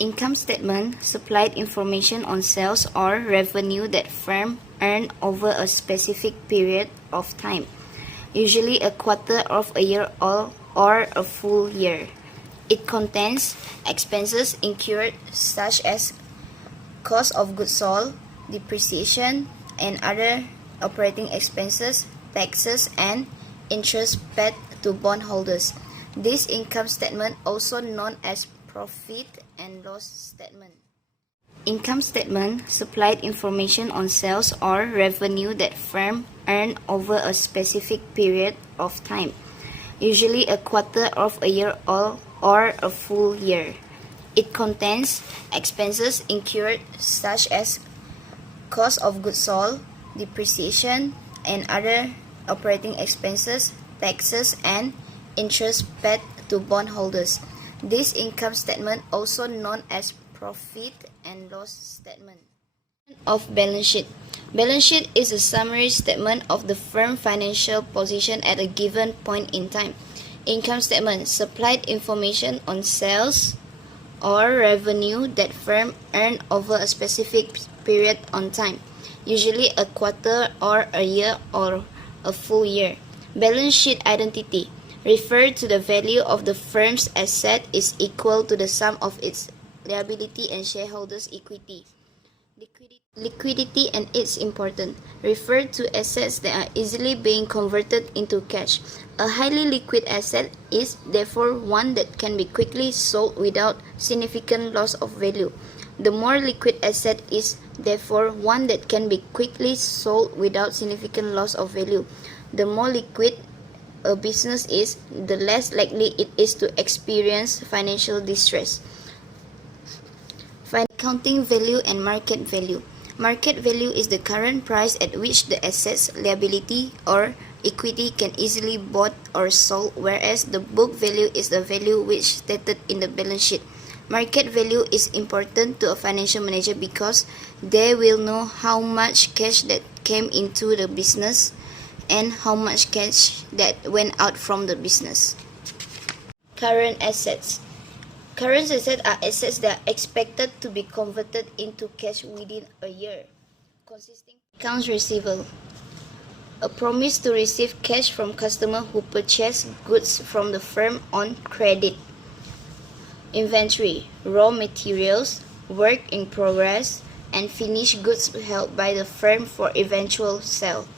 Income statement supplied information on sales or revenue that firm earn over a specific period of time, usually a quarter of a year or a full year. It contains expenses incurred such as cost of goods sold, depreciation, and other operating expenses, taxes, and interest paid to bondholders. This income statement, also known as profit and loss statement. Income statement supplied information on sales or revenue that firm earn over a specific period of time, usually a quarter of a year or a full year. It contains expenses incurred such as cost of goods sold, depreciation, and other operating expenses, taxes, and interest paid to bondholders. This income statement, also known as profit and loss statement. Of balance sheet. Balance sheet is a summary statement of the firm financial position at a given point in time. Income statement supplied information on sales or revenue that firm earn over a specific period on time, usually a quarter or a year or a full year. Balance sheet identity refer to the value of the firm's asset is equal to the sum of its liability and shareholders' equity. Liquidity, and it's important, refer to assets that are easily being converted into cash. A highly liquid asset is therefore one that can be quickly sold without significant loss of value. The more liquid asset is therefore one that can be quickly sold without significant loss of value. The more liquid a business is, the less likely it is to experience financial distress. Accounting value and market value. Market value is the current price at which the assets, liability, or equity can easily bought or sold, whereas the book value is the value which stated in the balance sheet. Market value is important to a financial manager because they will know how much cash that came into the business and how much cash that went out from the business. Current assets. Current assets are assets that are expected to be converted into cash within a year, consisting of accounts receivable, a promise to receive cash from customers who purchase goods from the firm on credit, inventory, raw materials, work in progress, and finished goods held by the firm for eventual sale.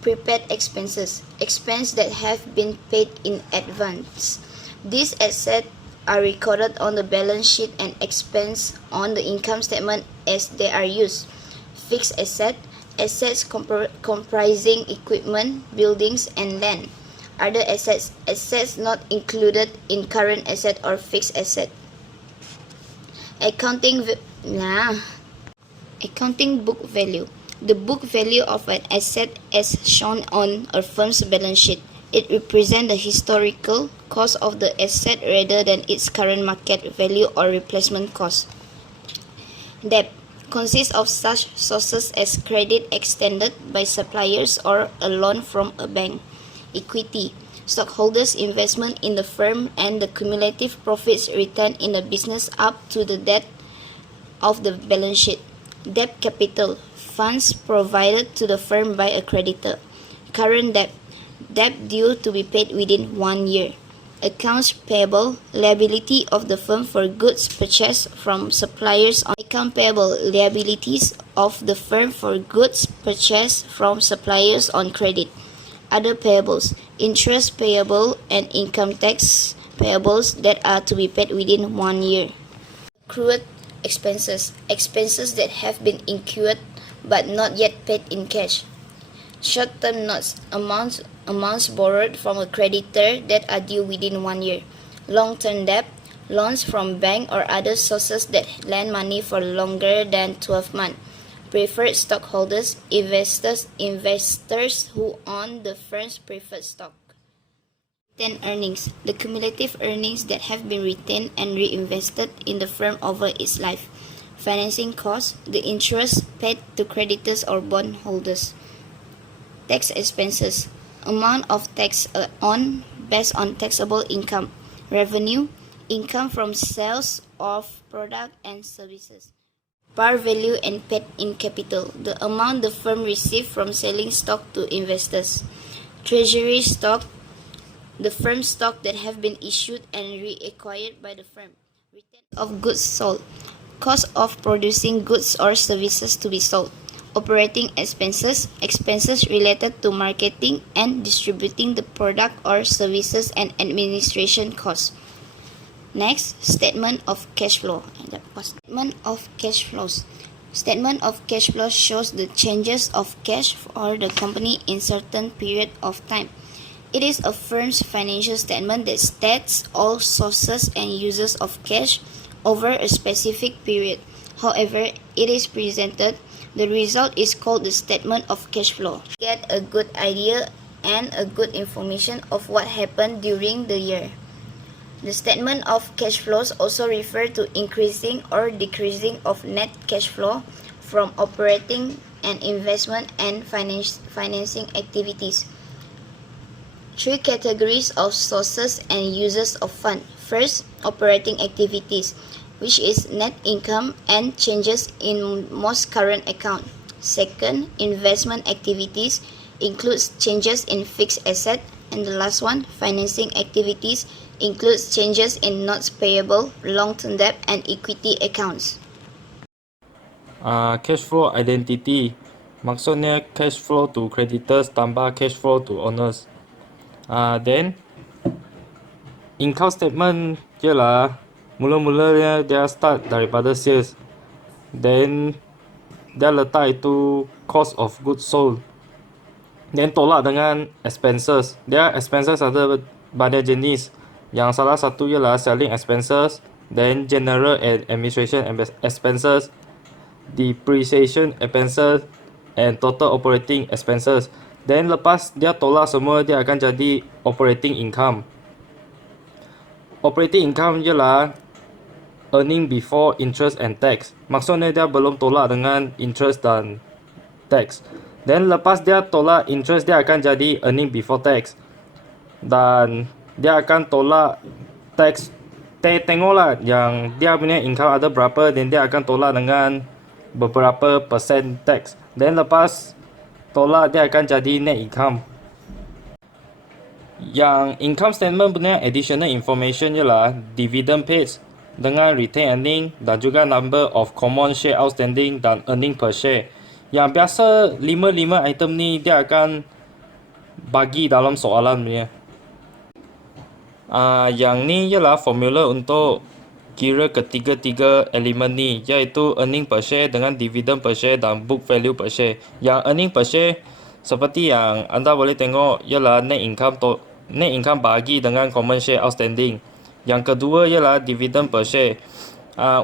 Prepaid expenses, expenses that have been paid in advance. These assets are recorded on the balance sheet and expense on the income statement as they are used. Fixed assets, assets comprising equipment, buildings, and land. Other assets, assets not included in current asset or fixed asset. Accounting book value. The book value of an asset as shown on a firm's balance sheet. It represents the historical cost of the asset rather than its current market value or replacement cost. Debt consists of such sources as credit extended by suppliers or a loan from a bank. Equity, stockholders' investment in the firm and the cumulative profits retained in the business up to the date of the balance sheet. Debt capital, funds provided to the firm by a creditor. Current debt, debt due to be paid within 1 year. Accounts payable, liability of the firm for goods purchased from suppliers on account payable, liabilities of the firm for goods purchased from suppliers on credit. Other payables, interest payable and income tax payables that are to be paid within 1 year. Accrued expenses, expenses that have been incurred but not yet paid in cash. Short-term notes, amounts borrowed from a creditor that are due within 1 year. Long-term debt, loans from bank or other sources that lend money for longer than 12 months. Preferred stockholders, investors who own the firm's preferred stock. Retained earnings, the cumulative earnings that have been retained and reinvested in the firm over its life. Financing costs, the interest paid to creditors or bondholders. Tax expenses, amount of tax on based on taxable income. Revenue, income from sales of product and services. Par value and paid in capital, the amount the firm received from selling stock to investors. Treasury stock, the firm's stock that have been issued and reacquired by the firm. Return of goods sold, cost of producing goods or services to be sold. Operating expenses, expenses related to marketing and distributing the product or services and administration costs. Next, statement of cash flow. Statement of cash flows. Statement of cash flow shows the changes of cash for the company in certain period of time. It is a firm's financial statement that states all sources and uses of cash over a specific period. However, it is presented, the result is called the statement of cash flow. Get a good idea and a good information of what happened during the year. The statement of cash flows also refer to increasing or decreasing of net cash flow from operating and investment and financing activities. Three categories of sources and uses of fund. First, operating activities, which is net income and changes in most current account. Second, investment activities includes changes in fixed asset. And the last one, financing activities, includes changes in notes payable, long-term debt, and equity accounts. Cash flow identity, maksudnya cash flow to creditors tambah cash flow to owners. Then income statement ialah mula-mulanya dia start daripada sales, then dia letak itu cost of goods sold, then tolak dengan expenses. Dia expenses ada banyak jenis. Yang salah satu ialah selling expenses, then general and administration expenses, depreciation expenses, and total operating expenses. Then lepas dia tolak semua, dia akan jadi operating income. Operating income ialah earning before interest and tax. Maksudnya dia belum tolak dengan interest dan tax. Then lepas dia tolak interest, dia akan jadi earning before tax. Dan dia akan tolak tax. Tengoklah yang dia punya income ada berapa, dan dia akan tolak dengan beberapa persen tax. Then lepas tolak, dia akan jadi net income. Yang income statement punya additional information ialah dividend paid dengan retained earning dan juga number of common share outstanding dan earning per share. Yang biasa 5 item ni dia akan bagi dalam soalan punya. Yang ni ialah formula untuk kira ketiga-tiga elemen ni, iaitu earning per share dengan dividend per share dan book value per share. Yang earning per share seperti yang anda boleh tengok ialah net income bagi dengan common share outstanding. Yang kedua ialah dividend per share.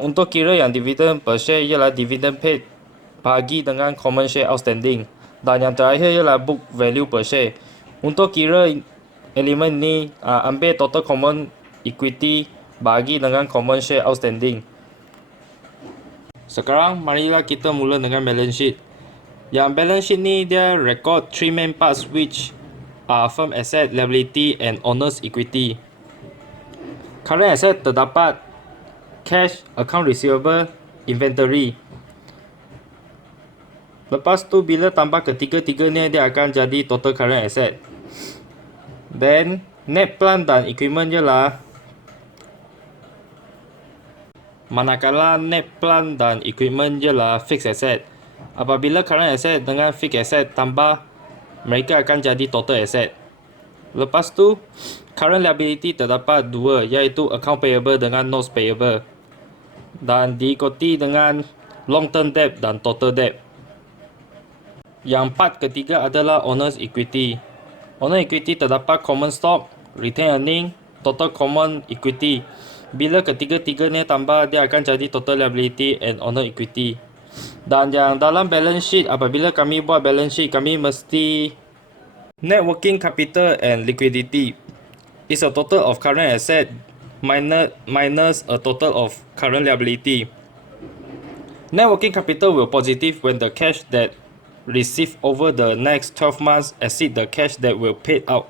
Untuk kira yang dividend per share ialah dividend paid bagi dengan common share outstanding. Dan yang terakhir ialah book value per share. Untuk kira elemen ni, ambil total common equity bagi dengan common share outstanding. Sekarang marilah kita mula dengan balance sheet. Yang balance sheet ni dia record 3 main parts, which are firm asset, liability and owner's equity. Current asset terdapat cash, account receivable, inventory. Lepas tu bila tambah ketiga-tiga ni, dia akan jadi total current asset. Then net plant dan equipment ialah, manakala net plant dan equipment ialah fixed asset. Apabila current asset dengan fixed asset tambah, mereka akan jadi total asset. Lepas tu current liability terdapat dua, iaitu account payable dengan notes payable, dan diikuti dengan long term debt dan total debt. Yang part ketiga adalah owner's equity. Owner equity terdapat common stock, retained earning, total common equity. Bila ketiga-tiga ni tambah, dia akan jadi total liability and owner equity. Dan yang dalam balance sheet, apabila kami buat balance sheet, kami mesti net working capital and liquidity is a total of current asset minus a total of current liability. Net working capital will positive when the cash that received over the next 12 months exceed the cash that will paid out.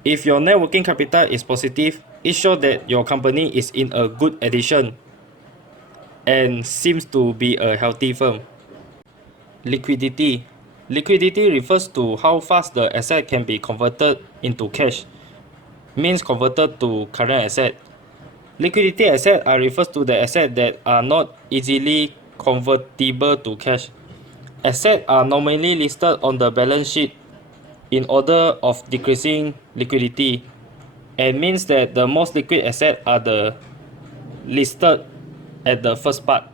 If your net working capital is positive, It shows that your company is in a good addition and seems to be a healthy firm. Liquidity. Liquidity refers to how fast the asset can be converted into cash, means converted to current asset. Liquidity assets are refers to the assets that are not easily convertible to cash. Assets are normally listed on the balance sheet in order of decreasing liquidity, and means that the most liquid assets are the listed at the first part.